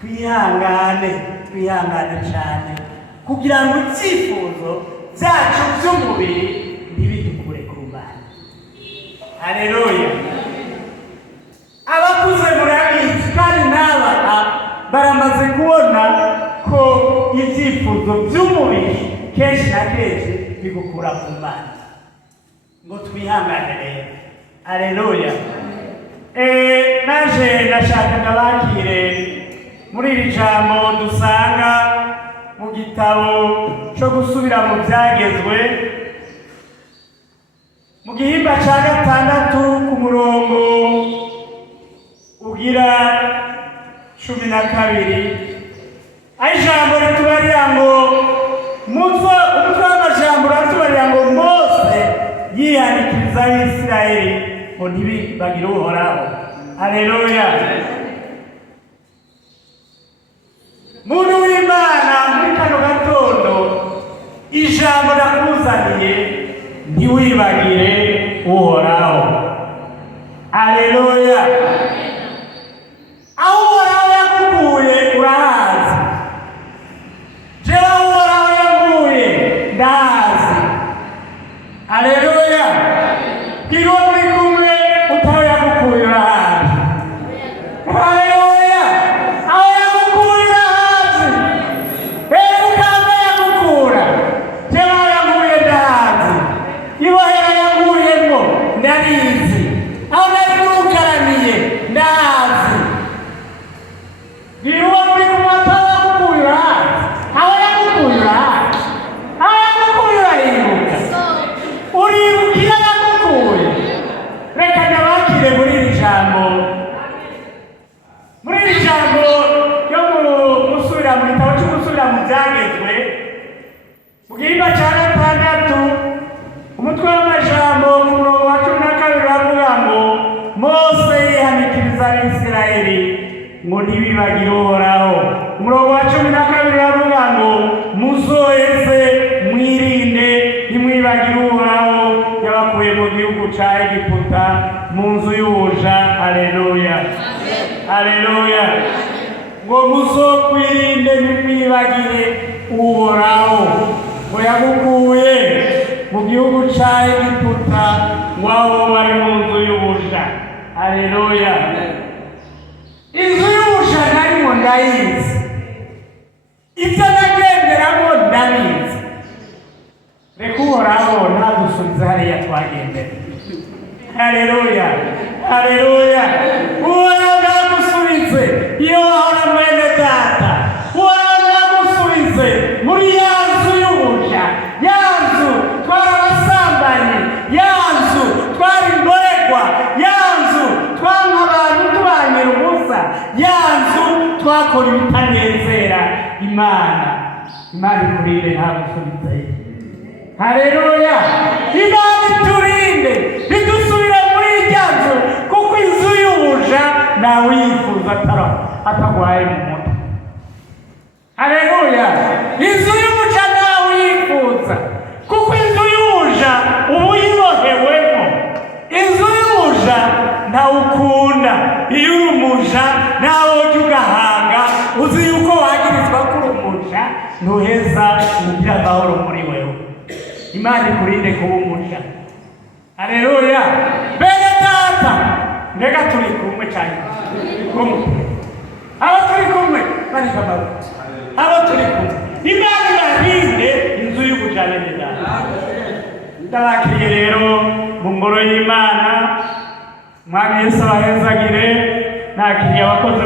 twihangane cyane kugira ngo icyifuzo byacu by'umubiri ntibidukure ku Mana. Haleluya. Abakuze murabizi kandi n'abana baramaze kubona ko ibyifuzo by'umubiri kenshi na kenshi bigukura ku Mana. Ngo twihangane rero. Haleluya. Naje nashakaga bakire muri iri jambo dusanga mu gitabo cyo gusubira mu byagezwe mu gihimba cya 6 ku murongo ugira 12, aho ijambo ritubarira ngo umutwe w'amajambo uratubarira ngo Mose yihanikiriza Abisirayeli ngo ntibibagire Uhoraho. Haleluya. Muntu w'Imana, muri kano gatondo ijambo nakuzaniye ntiwibagire Uhoraho. Haleluya. Aho Uhoraho yakuguye urahazi. Jewe aho Uhoraho yaguye ndahazi. Haleluya. Kiro muri kumwe utaho yakuguye urahazi. Haleluya. Aho yakuguye urahazi. Ukaba yakukura. Jewe aho yaguye ndahazi. Ibohera yaguyemo ndarizi. Aho nari nukaraniye ndahazi. Niwo muri kumwe utaho yakuguye urahazi. Aho yakuguye urahazi. Aho yakuguye urahibuka. Uribukira yakuguye. Reka ndabakire muri iri jambo yo gusubira mu gitabo cyo gusubira mu byagezwe mu gihimba cya 6 umutwe w'amajambo ku murongo wa 12 bavuga ngo Mose yihanikiriza Abisirayeli ngo ntibibagire Uhoraho. Umurongo wa 12 bavuga ngo muzoheze mwirinde ntimwibagire Uhoraho yabakuye mu gihugu cya Egiputa mu nzu y'ubuja. Haleluya. Haleluya. Ngo muzokwirinde ntimwibagire Uhoraho ngo yagukuye mu gihugu cya Egiputa ngo aho bari mu nzu y'ubuja. Haleluya. Inzu y'ubuja narimo ndayizi, ibyo nagenderamo ndabizi. Reka Uhoraho ntadusubize hariya twagendera. Haleluya. Haleluya. Uhoraho ntagusubize iyo wahora mwene data. Uhoraho ntagusubize muri ya nzu y'ubuja, ya nzu twari abasambanyi, ya nzu twari imborerwa, ya nzu twari abantu tubanyira ubusa, ya nzu twakora ibitanezera Imana. Imana ikurinde ntagusubizeyo. Haleluya. Imana iturinde ridusubire muri irya nzu, kuko inzu y'ubuja nawe uyifuza atagwaye mu mutwe. Haleluya. Inzu y'ubuja nawe uyifuza, kuko inzu y'ubuja uba uyibohewemo. Inzu y'ubuja nawe ukunda. Iyo uri umuja nawe ujya ugahanga uzi yuko wagirizwa kuri umuja ntuheza ugira amahoro muri wewe. Imana ikurinde kuba umuja. Haleluya. Bene data, mbega turi kumwe cyane. Abo turi kumwe bari kabaro. Abo turi kumwe. Imana ibarinde inzu y'ubuja bene data. Ndabakiriye rero mu ngoro y'Imana. Mwami Yesu abahezagire. Nakiriye abakozi